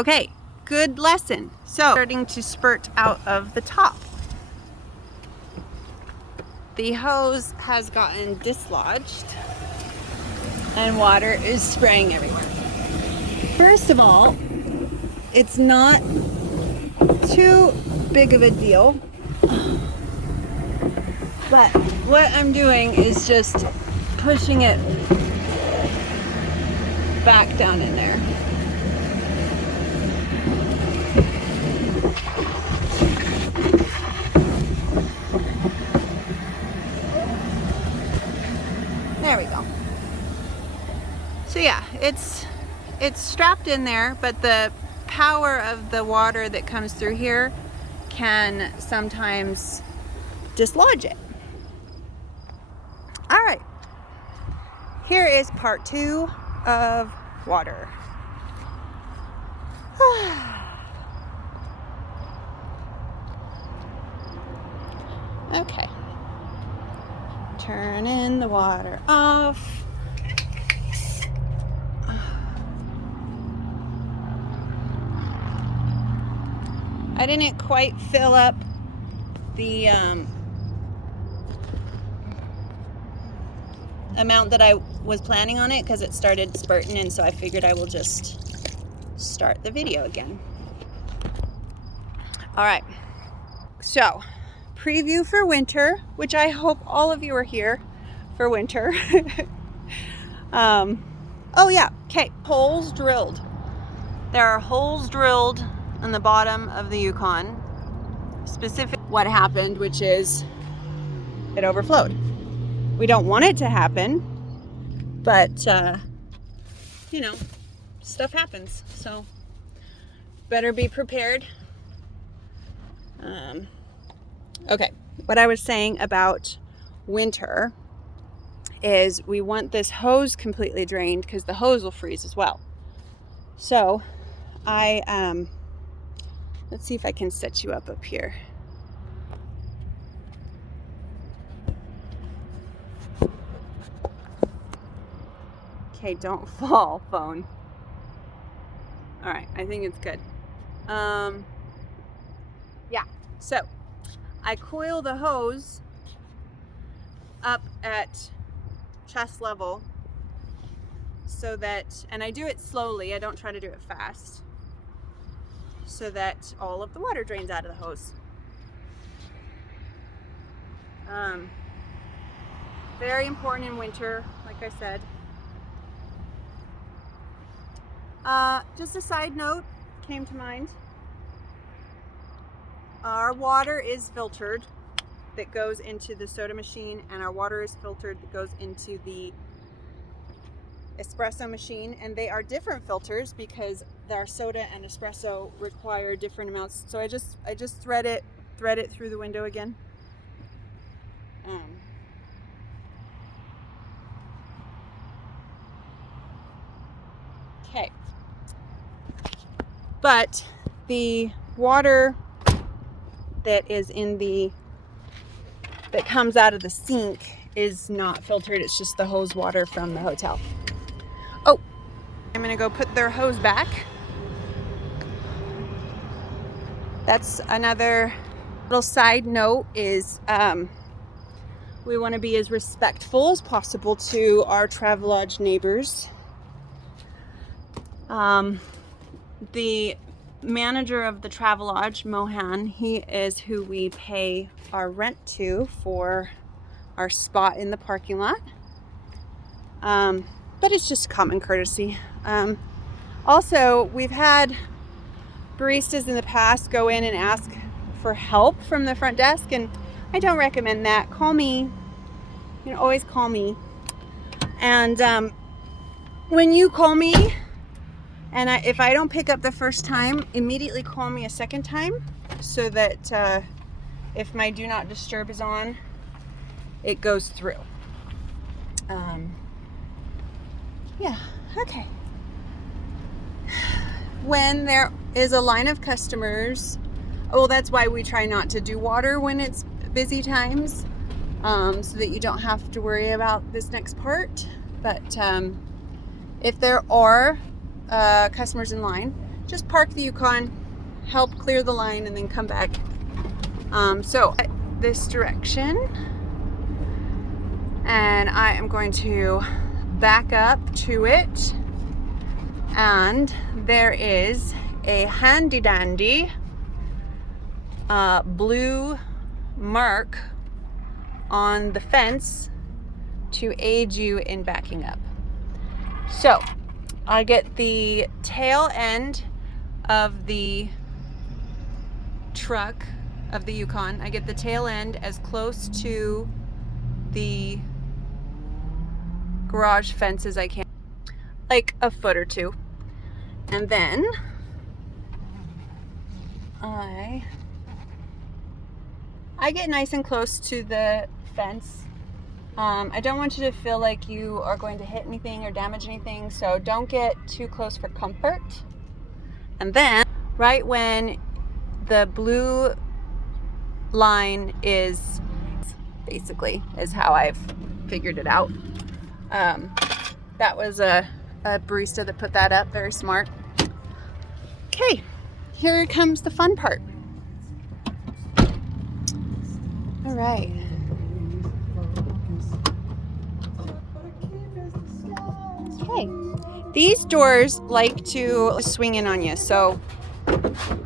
Okay, good lesson. So, starting to spurt out of the top. The hose has gotten dislodged and water is spraying everywhere. First of all, it's not too big of a deal, but what I'm doing is just pushing it back down in there. There we go. So yeah, it's strapped in there, but the power of the water that comes through here can sometimes dislodge it. All right, here is part 2 of water. Okay, turning the water off. I didn't quite fill up the amount that I was planning on it because it started spurting, and so I figured I will just start the video again. All right, so preview for winter, which I hope all of you are here for winter. Oh yeah, okay, holes drilled. There are holes drilled on the bottom of the Yukon. Specific what happened, which is it overflowed. We don't want it to happen, but you know, stuff happens, so better be prepared. Okay, what I was saying about winter is we want this hose completely drained because the hose will freeze as well. So I let's see if I can set you up here. Okay, don't fall, phone. All right, I think it's good. Yeah, so I coil the hose up at chest level so that, and I do it slowly, I don't try to do it fast, so that all of the water drains out of the hose. Very important in winter, like I said. Just a side note came to mind. Our water is filtered that goes into the soda machine, and our water is filtered that goes into the espresso machine, and they are different filters because our soda and espresso require different amounts. So I just thread it through the window again. Okay. But the water that comes out of the sink is not filtered. It's just the hose water from the hotel. Oh, I'm gonna go put their hose back. That's another little side note is we want to be as respectful as possible to our Travelodge neighbors. The manager of the Travelodge, Mohan, he is who we pay our rent to for our spot in the parking lot. But it's just common courtesy. Also, we've had baristas in the past go in and ask for help from the front desk, and I don't recommend that. Call me. You can always call me. And when you call me, and if I don't pick up the first time, immediately call me a second time so that if my do not disturb is on, it goes through. Yeah, okay. When there is a line of customers, well, that's why we try not to do water when it's busy times, so that you don't have to worry about this next part. But if there are customers in line, just park the Yukon, help clear the line, and then come back. So this direction, and I am going to back up to it, and there is a handy dandy blue mark on the fence to aid you in backing up. So I get the tail end of the truck of the Yukon. I get the tail end as close to the garage fence as I can, like a foot or two. And then I get nice and close to the fence. I don't want you to feel like you are going to hit anything or damage anything, so don't get too close for comfort. And then right when the blue line is, basically is how I've figured it out. That was a barista that put that up, very smart. Okay, here comes the fun part. All right. Okay, these doors like to swing in on you, so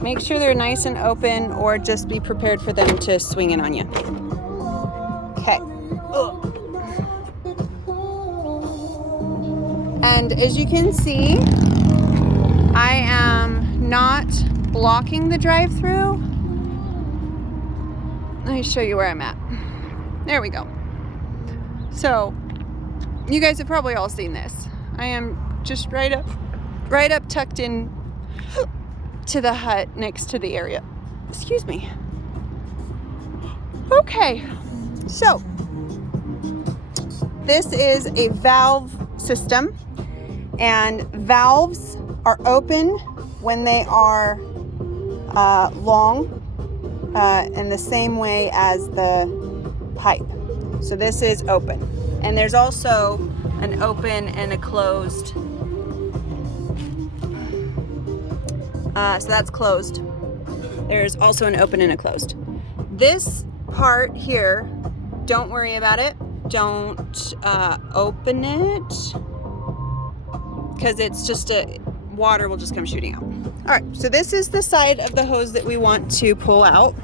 make sure they're nice and open, or just be prepared for them to swing in on you. Okay. Ugh. And as you can see, I am not blocking the drive-through. Let me show you where I'm at. There we go. So, you guys have probably all seen this. I am just right up tucked in to the hut next to the area. Excuse me. Okay, so this is a valve system, and valves are open when they are long, in the same way as the pipe. So this is open, and there's also an open and a closed. So that's closed. There's also an open and a closed. This part here, don't worry about it. Don't open it, because it's just water will just come shooting out. All right, so this is the side of the hose that we want to pull out.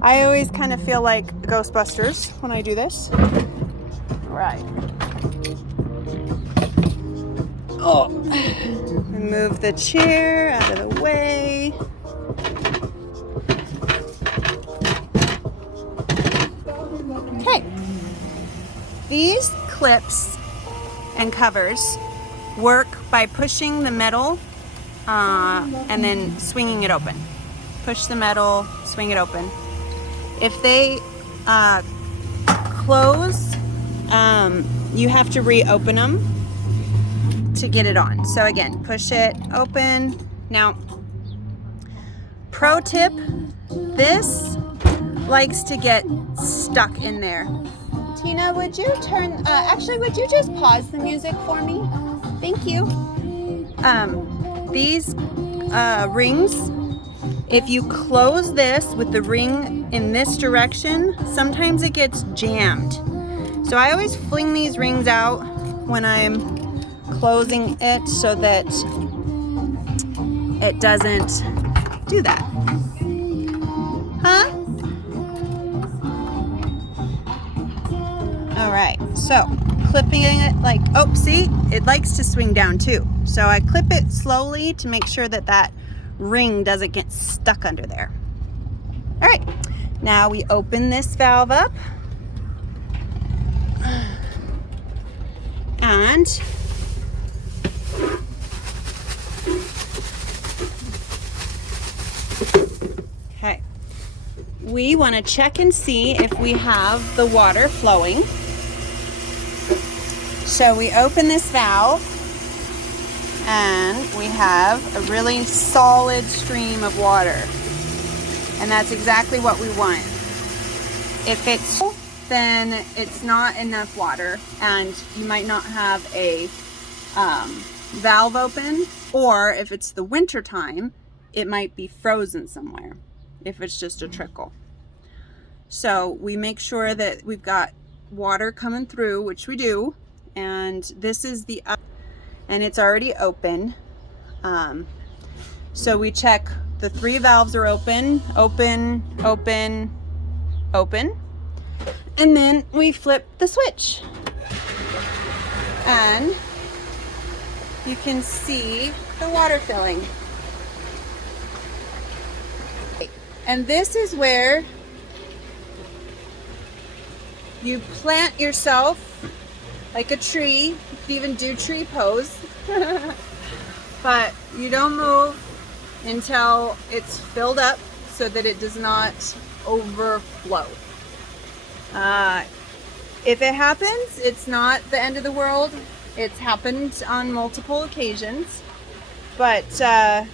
I always kind of feel like Ghostbusters when I do this. All right. Oh, remove the chair out of the way. Okay. These clips and covers work by pushing the metal and then swinging it open. Push the metal, swing it open. If they close, you have to reopen them to get it on. So again, push it open. Now, pro tip, this likes to get stuck in there. Tina, would you would you just pause the music for me? Thank you. These rings, if you close this with the ring in this direction, sometimes it gets jammed. So I always fling these rings out when I'm closing it so that it doesn't do that. Huh? All right, so clipping it like, oh, see, it likes to swing down too. So I clip it slowly to make sure that that ring doesn't get stuck under there. All right, now we open this valve up. And okay, we want to check and see if we have the water flowing. So we open this valve and we have a really solid stream of water, and that's exactly what we want. If it's full, then it's not enough water and you might not have a valve open, or if it's the winter time, it might be frozen somewhere if it's just a trickle. So we make sure that we've got water coming through, which we do, and this is the and it's already open. So we check the 3 valves are open, open, open, open, and then we flip the switch, and you can see the water filling. And this is where you plant yourself like a tree. You can even do tree pose. But you don't move until it's filled up so that it does not overflow. If it happens, it's not the end of the world. It's happened on multiple occasions. But I'd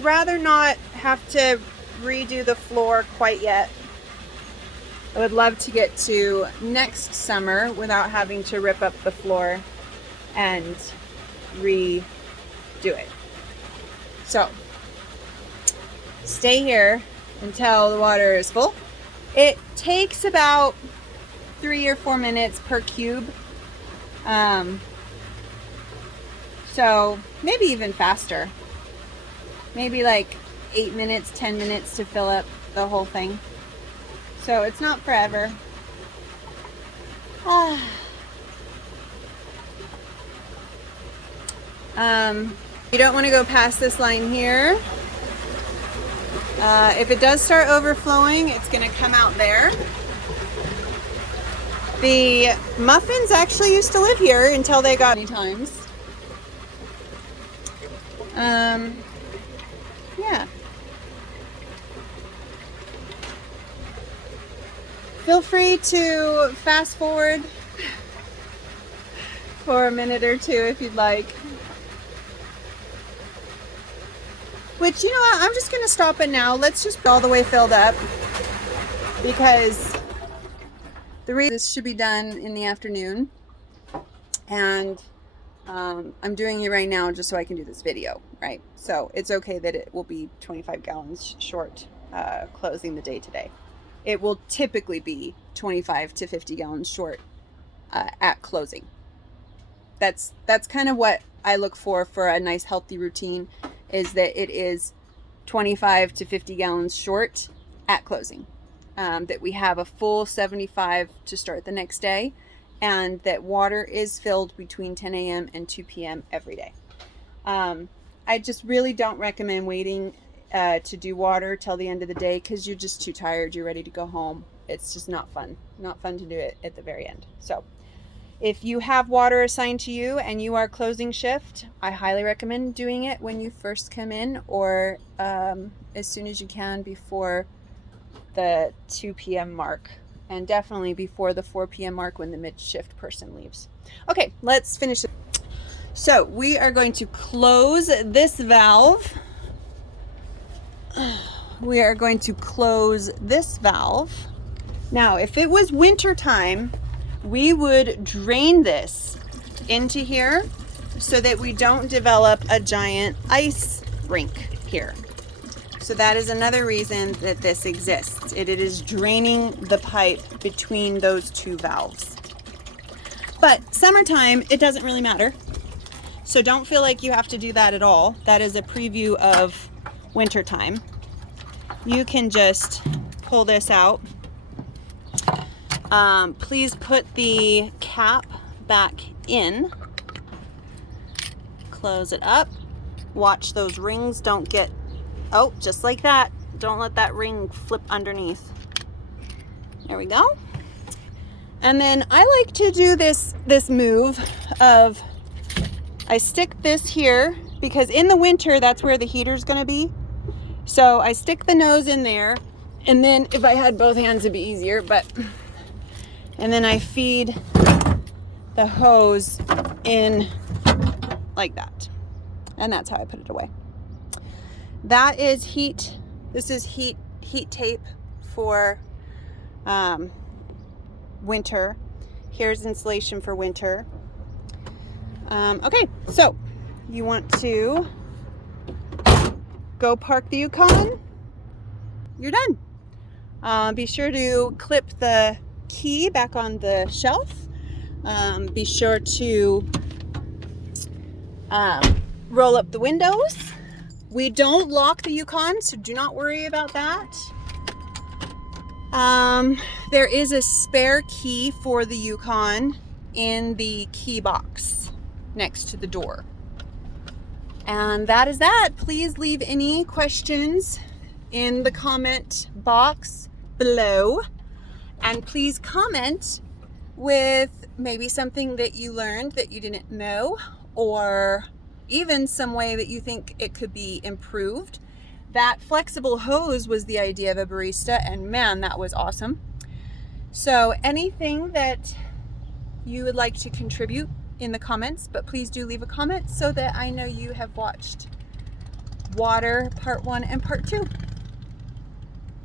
rather not have to redo the floor quite yet. I would love to get to next summer without having to rip up the floor and redo it. So stay here until the water is full. It takes about 3 or 4 minutes per cube. So maybe even faster. Maybe like 8 minutes, 10 minutes to fill up the whole thing. So it's not forever. You don't want to go past this line here. If it does start overflowing, it's going to come out there. The muffins actually used to live here until they got many times. Yeah. Feel free to fast forward for a minute or two if you'd like. Which, you know what, I'm just going to stop it now. Let's just be all the way filled up, because the reason this should be done in the afternoon, and I'm doing it right now just so I can do this video, right? So it's okay that it will be 25 gallons short closing the day today. It will typically be 25 to 50 gallons short at closing. That's kind of what I look for a nice healthy routine, is that it is 25 to 50 gallons short at closing. That we have a full 75 to start the next day, and that water is filled between 10 a.m. and 2 p.m. every day. I just really don't recommend waiting to do water till the end of the day, because you're just too tired, you're ready to go home. It's just not fun to do it at the very end. So if you have water assigned to you and you are closing shift, I highly recommend doing it when you first come in, or as soon as you can before the 2 p.m. mark, and definitely before the 4 p.m. mark when the mid-shift person leaves. Okay, let's finish it. So we are going to close this valve. We are going to close this valve. Now, if it was winter time, we would drain this into here so that we don't develop a giant ice rink here. So that is another reason that this exists. It is draining the pipe between those 2 valves. But summertime, it doesn't really matter. So don't feel like you have to do that at all. That is a preview of winter time. You can just pull this out. Please put the cap back in. Close it up. Watch those rings don't get, oh, just like that. Don't let that ring flip underneath. There we go. And then I like to do this move of, I stick this here because in the winter, that's where the heater's gonna be. So I stick the nose in there, and then if I had both hands, it'd be easier, and then I feed the hose in like that. And that's how I put it away. That is heat. This is heat tape for winter. Here's insulation for winter. Okay, so you want to go park the Yukon, you're done. Be sure to clip the key back on the shelf. Be sure to roll up the windows. We don't lock the Yukon, so do not worry about that. There is a spare key for the Yukon in the key box next to the door. And that is that. Please leave any questions in the comment box below. And please comment with maybe something that you learned that you didn't know, or even some way that you think it could be improved. That flexible hose was the idea of a barista, and man, that was awesome. So anything that you would like to contribute in the comments, but please do leave a comment so that I know you have watched Water Part 1 and Part 2.